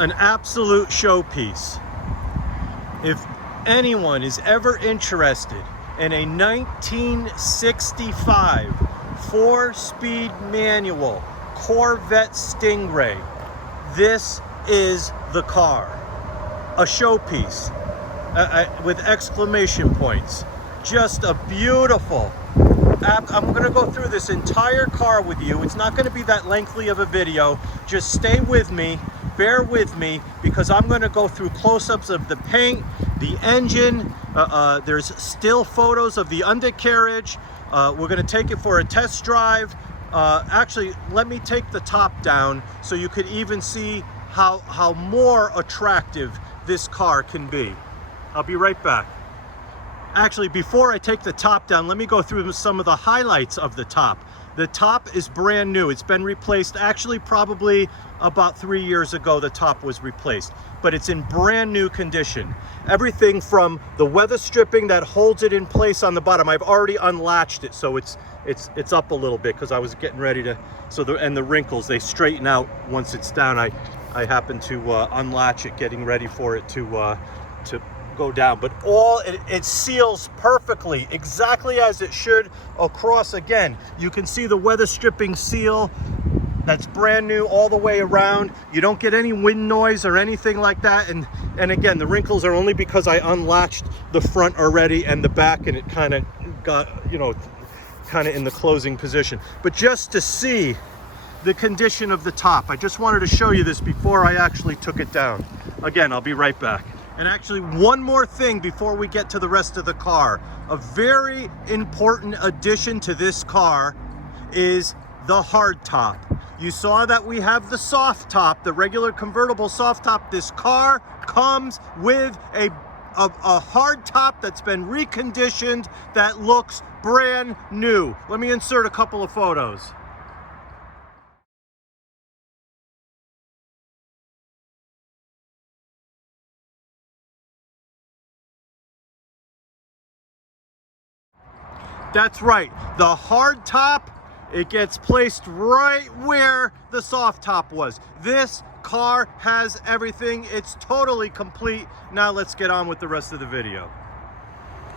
an absolute showpiece. If anyone is ever interested in a 1965 4-speed manual Corvette Stingray, this is the car. A showpiece with exclamation points. Just a beautiful. I'm going to go through this entire car with you. It's not going to be that lengthy of a video. Just stay with me, bear with me, because I'm going to go through close-ups of the paint, the engine. There's still photos of the undercarriage. We're going to take it for a test drive. Actually, let me take the top down so you could even see how more attractive this car can be. I'll be right back. Actually, before I take the top down, let me go through some of the highlights of the top. The top is brand new. It's been replaced, actually probably about 3 years ago the top was replaced, but it's in brand new condition. Everything from the weather stripping that holds it in place on the bottom. I've already unlatched it, so it's up a little bit because I was getting ready to, and the wrinkles, they straighten out once it's down. I happen to unlatch it, getting ready for it to go down, but it seals perfectly, exactly as it should across. Again, you can see the weather stripping seal that's brand new all the way around. You don't get any wind noise or anything like that, and again, the wrinkles are only because I unlatched the front already and the back, and it kind of got, kind of in the closing position. But just to see the condition of the top, I just wanted to show you this before I actually took it down. Again, I'll be right back. And actually, one more thing before we get to the rest of the car. A very important addition to this car is the hard top. You saw that we have the soft top, the regular convertible soft top. This car comes with a hard top that's been reconditioned, that looks brand new. Let me insert a couple of photos. That's right, the hard top, it gets placed right where the soft top was. This car has everything. It's totally complete. Now let's get on with the rest of the video.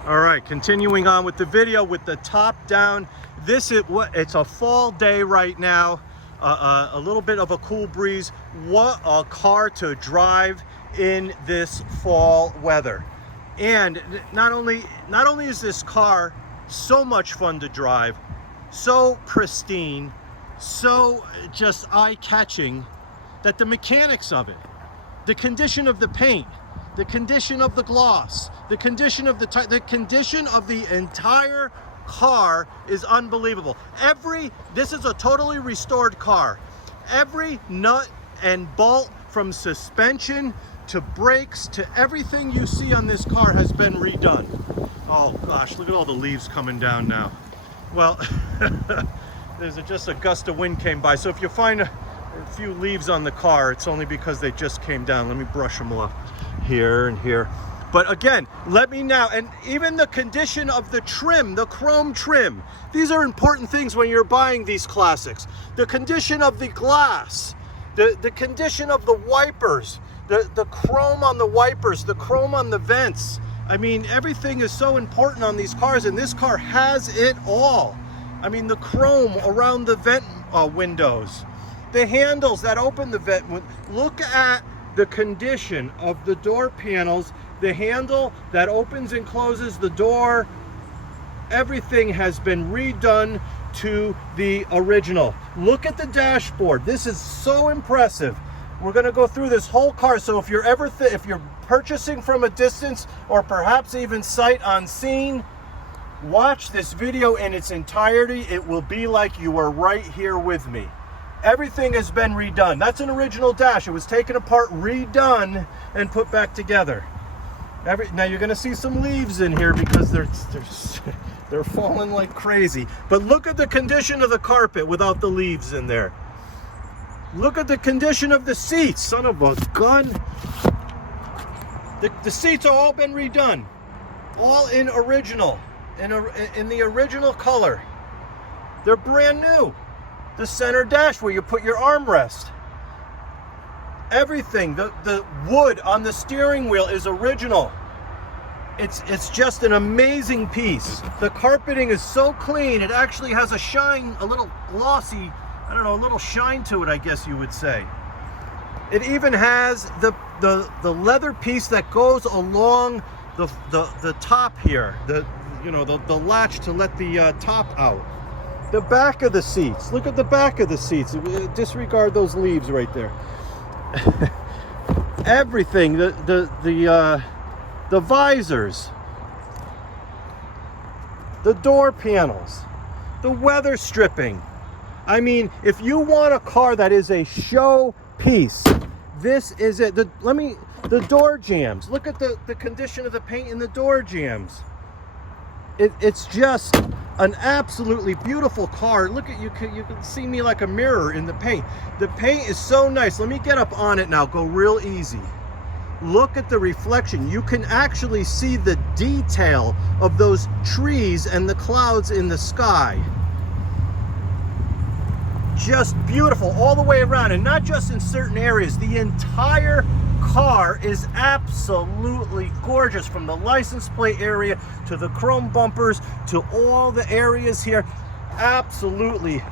All right, continuing on with the video with the top down. It's a fall day right now. A little bit of a cool breeze. What a car to drive in this fall weather. And not only is this car so much fun to drive, so pristine, so just eye-catching, that the mechanics of it, the condition of the paint, the condition of the gloss, the condition of the condition of the entire car is unbelievable. This is a totally restored car. Every nut and bolt, from suspension to brakes to everything you see on this car, has been redone. Oh gosh, look at all the leaves coming down now. Well, there's just a gust of wind came by, so if you find a few leaves on the car, it's only because they just came down. Let me brush them off here and here. But again, let me now, and even the condition of the trim, the chrome trim, these are important things when you're buying these classics. The condition of the glass, the condition of the wipers, the chrome on the wipers, the chrome on the vents. I mean, everything is so important on these cars, and this car has it all. I mean, the chrome around the vent windows, the handles that open the vent. Look at the condition of the door panels, the handle that opens and closes the door. Everything has been redone to the original. Look at the dashboard. This is so impressive. We're going to go through this whole car, so if you're if you're purchasing from a distance, or perhaps even sight unseen, watch this video in its entirety. It will be like you are right here with me. Everything has been redone. That's an original dash. It was taken apart, redone, and put back together. Now you're going to see some leaves in here because they're falling like crazy. But look at the condition of the carpet without the leaves in there. Look at the condition of the seats. Son of a gun. The seats are all been redone. All in original. In the original color. They're brand new. The center dash where you put your armrest. Everything, the wood on the steering wheel is original. It's just an amazing piece. The carpeting is so clean, it actually has a shine, a little glossy, I don't know, a little shine to it, I guess you would say. It even has the leather piece that goes along the top here, the latch to let the top out. The back of the seats, look at the back of the seats. Disregard those leaves right there. Everything, the visors, the door panels, the weather stripping. I mean, if you want a car that is a show piece, this is it. The door jambs. Look at the condition of the paint in the door jambs. It's just an absolutely beautiful car. Look at you can see me like a mirror in the paint. The paint is so nice. Let me get up on it now. Go real easy. Look at the reflection. You can actually see the detail of those trees and the clouds in the sky. Just beautiful all the way around, and not just in certain areas. The entire car is absolutely gorgeous, from the license plate area to the chrome bumpers to all the areas here. Absolutely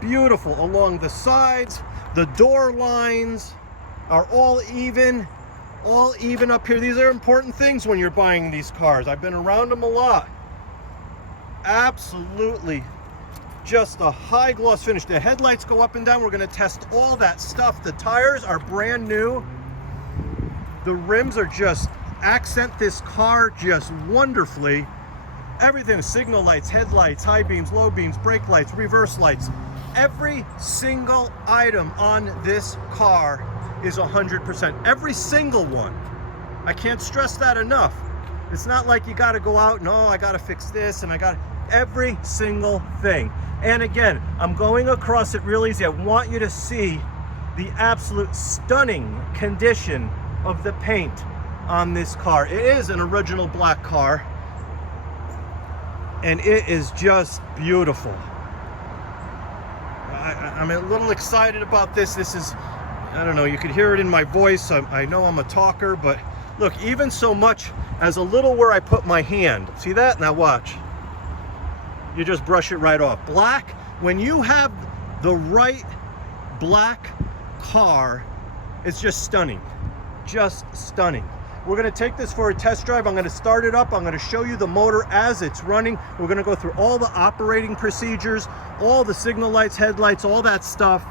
beautiful along the sides. The door lines are all even up here. These are important things when you're buying these cars. I've been around them a lot. Absolutely just a high gloss finish. The headlights go up and down. We're going to test all that stuff. The tires are brand new. The rims are just accent this car just wonderfully. Everything, signal lights, headlights, high beams, low beams, brake lights, reverse lights. Every single item on this car is 100%. Every single one. I can't stress that enough. It's not like you got to go out and, I got to fix this and I got every single thing. And again, I'm going across it real easy. I want you to see the absolute stunning condition of the paint on this car. It is an original black car, and it is just beautiful. I'm a little excited about this. This is, I don't know, you could hear it in my voice. I know I'm a talker, but look, even so much as a little where I put my hand. See that? Now watch. You just brush it right off. Black, when you have the right black car, it's just stunning. Just stunning. We're going to take this for a test drive. I'm going to start it up. I'm going to show you the motor as it's running. We're going to go through all the operating procedures, all the signal lights, headlights, all that stuff.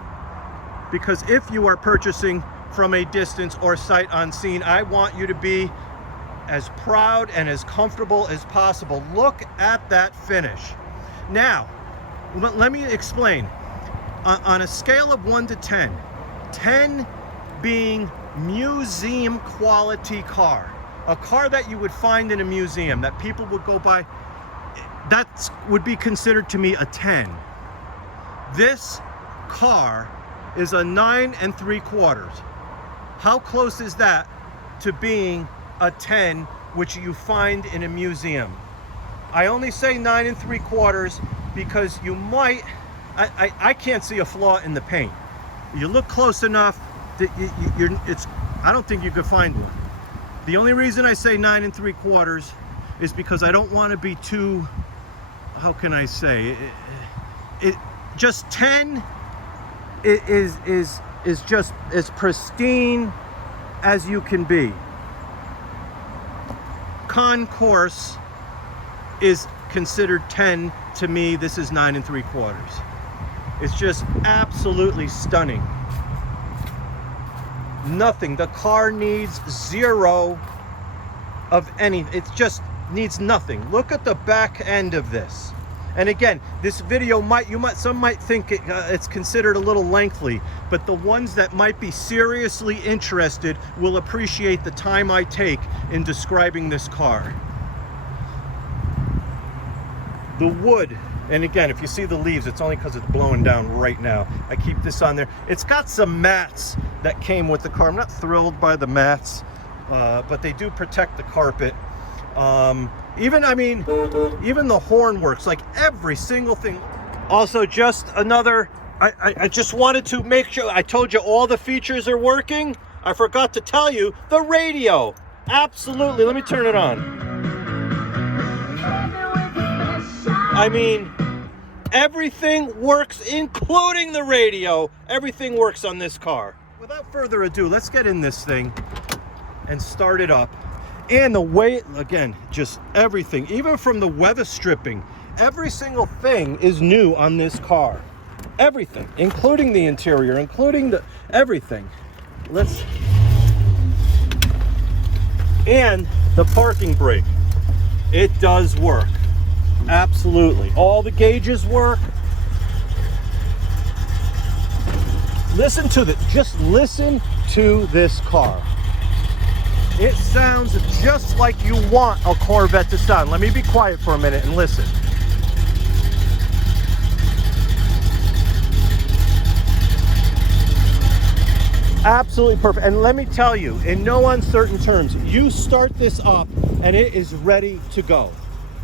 Because if you are purchasing from a distance or sight unseen, I want you to be as proud and as comfortable as possible. Look at that finish. Now, let me explain. On a scale of 1 to 10, 10 being museum quality car, a car that you would find in a museum, that people would go by, that would be considered to me a 10. This car is a 9 3/4. How close is that to being a 10, which you find in a museum? I only say 9 3/4 because you might, I can't see a flaw in the paint. You look close enough that I don't think you could find one. The only reason I say 9 3/4 is because I don't want to be too, how can I say, just 10 is just as pristine as you can be. Concourse is considered 10 to me. This is 9 3/4. It's just absolutely stunning. Nothing. The car needs zero of anything. It just needs nothing. Look at the back end of this. And again, this video some might think it's considered a little lengthy, but the ones that might be seriously interested will appreciate the time I take in describing this car. The wood, and again, if you see the leaves, it's only because it's blowing down right now. I keep this on there. It's got some mats that came with the car. I'm not thrilled by the mats, but they do protect the carpet. Even the horn works, like every single thing. Also, just another I just wanted to make sure. I told you all the features are working. I forgot to tell you the radio. Absolutely. Let me turn it on. I mean, everything works, including the radio. Everything works on this car. Without further ado, let's get in this thing and start it up. And the way, again, just everything, even from the weather stripping, every single thing is new on this car. Everything, including the interior, including the everything. And the parking brake, it does work. Absolutely. All the gauges work. Just listen to this car. It sounds just like you want a Corvette to sound. Let me be quiet for a minute and listen. Absolutely perfect. And let me tell you, in no uncertain terms, you start this up and it is ready to go.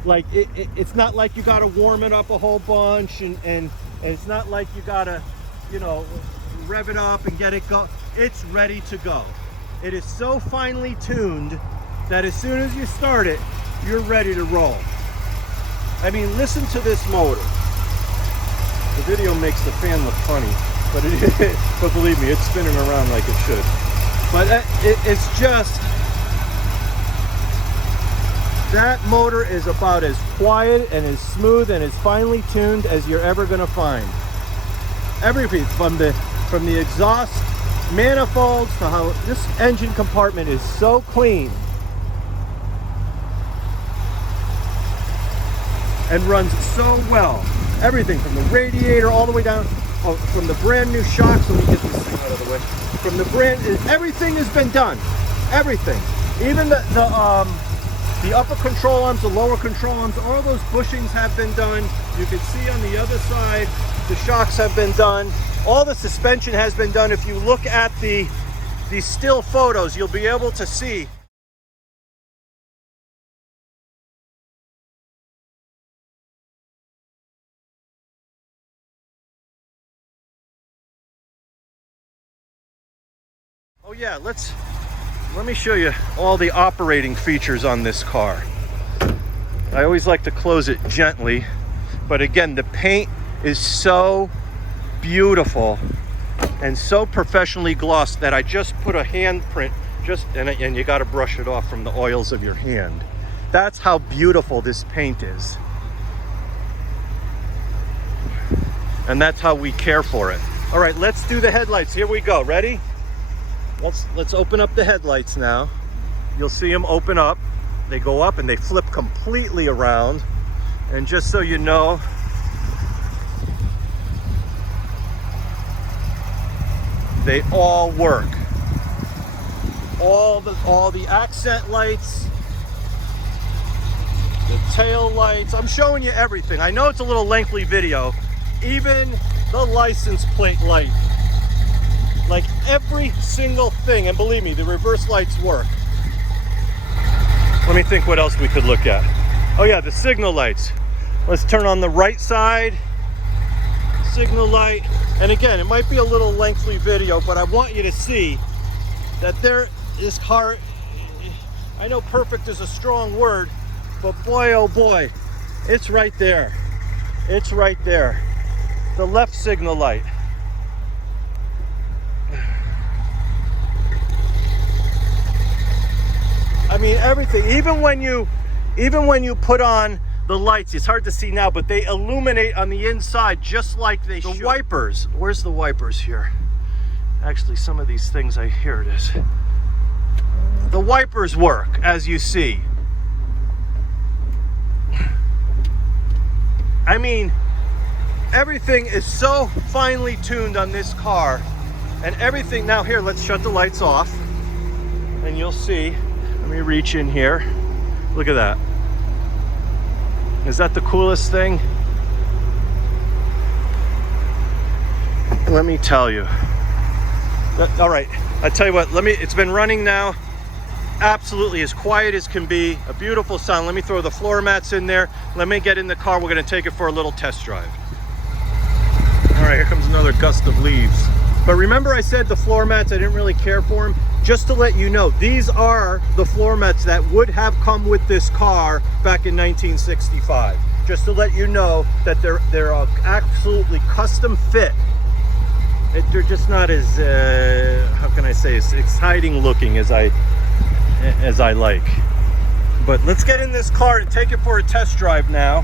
Like it's not like you got to warm it up a whole bunch, and it's not like you got to, rev it up and get it go. It's ready to go. It is so finely tuned that as soon as you start it, you're ready to roll. I mean, listen to this motor. The video makes the fan look funny, but believe me, it's spinning around like it should. But it's just, that motor is about as quiet and as smooth and as finely tuned as you're ever gonna find. Everything from the exhaust manifolds to how this engine compartment is so clean and runs so well. Everything from the radiator all the way down, from the brand new shocks. Let me get this thing out of the way. From the everything has been done. Everything, even the upper control arms, the lower control arms, all those bushings have been done. You can see on the other side, the shocks have been done. All the suspension has been done. If you look at the still photos, you'll be able to see. Oh yeah, let me show you all the operating features on this car. I always like to close it gently, but again, the paint is so beautiful and so professionally glossed that I just put a handprint, and you got to brush it off from the oils of your hand. That's how beautiful this paint is, and that's how we care for it. All right, let's do the headlights. Here we go. Ready? Let's open up the headlights now. You'll see them open up. They go up and they flip completely around. And just so you know, they all work. All the accent lights, the tail lights. I'm showing you everything. I know it's a little lengthy video. Even the license plate light. Like every single thing, and believe me, the reverse lights work. Let me think what else we could look at. Oh yeah, the signal lights. Let's turn on the right side. Signal light. And again, it might be a little lengthy video, but I want you to see that this car, I know perfect is a strong word, but boy, oh boy, it's right there. It's right there. The left signal light. I mean, everything, even when you put on the lights, it's hard to see now, but they illuminate on the inside just like they should. The wipers, where's the wipers here? Actually, some of these things, here it is. The wipers work, as you see. I mean, everything is so finely tuned on this car, and everything. Now here, let's shut the lights off, and you'll see. Let me reach in here. Look at that. Is that the coolest thing? Let me tell you. All right, I tell you what, it's been running now absolutely as quiet as can be. A beautiful sound. Let me throw the floor mats in there. Let me get in the car. We're gonna take it for a little test drive. All right. right, here comes another gust of leaves. But remember I said the floor mats, I didn't really care for them? Just to let you know, these are the floor mats that would have come with this car back in 1965. Just to let you know that they're absolutely custom fit. They're just not as, how can I say, as exciting looking as I like. But let's get in this car and take it for a test drive now.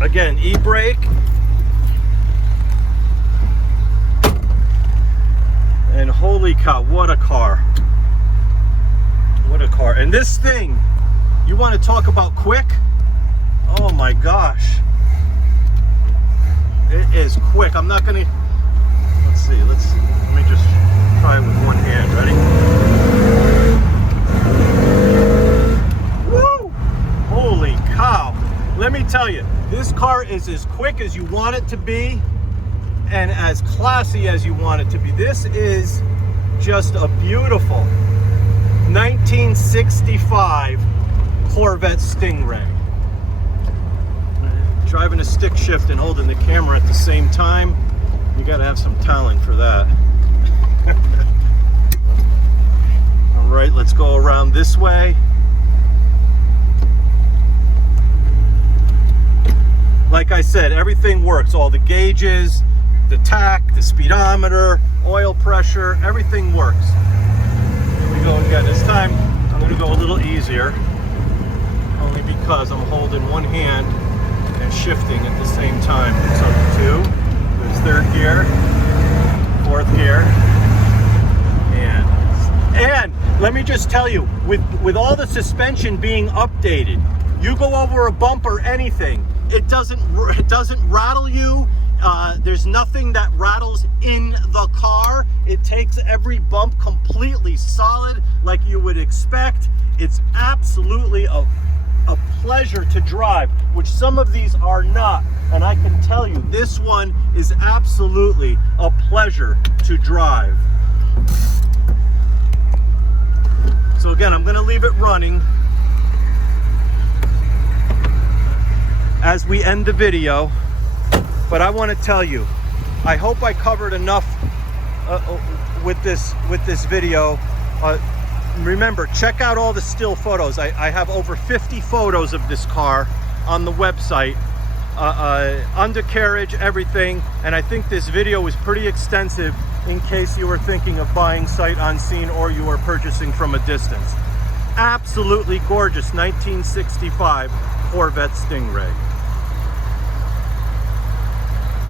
Again, e-brake. And holy cow, what a car. What a car. And this thing, you want to talk about quick? Oh my gosh. It is quick. I'm not going to, let's see, let me just try it with one hand. Ready? Woo! Holy cow. Let me tell you, this car is as quick as you want it to be and as classy as you want it to be. This is just a beautiful 1965 Corvette Stingray. Driving a stick shift and holding the camera at the same time, you gotta have some talent for that. All right, let's go around this way. Like I said, everything works. All the gauges, the tach, the speedometer, oil pressure, everything works. Here we go again. This time I'm going to go a little easier, only because I'm holding one hand and shifting at the same time. So 2, there's 3rd gear, 4th gear, and let me just tell you, with all the suspension being updated, you go over a bump or anything, it doesn't rattle you. There's nothing that rattles in the car. It takes every bump completely solid like you would expect. It's absolutely a pleasure to drive, which some of these are not. And I can tell you, this one is absolutely a pleasure to drive. So again, I'm going to leave it running as we end the video. But I want to tell you, I hope I covered enough with this video. Remember, check out all the still photos. I have over 50 photos of this car on the website, undercarriage, everything. And I think this video was pretty extensive in case you were thinking of buying sight unseen or you were purchasing from a distance. Absolutely gorgeous 1965 Corvette Stingray.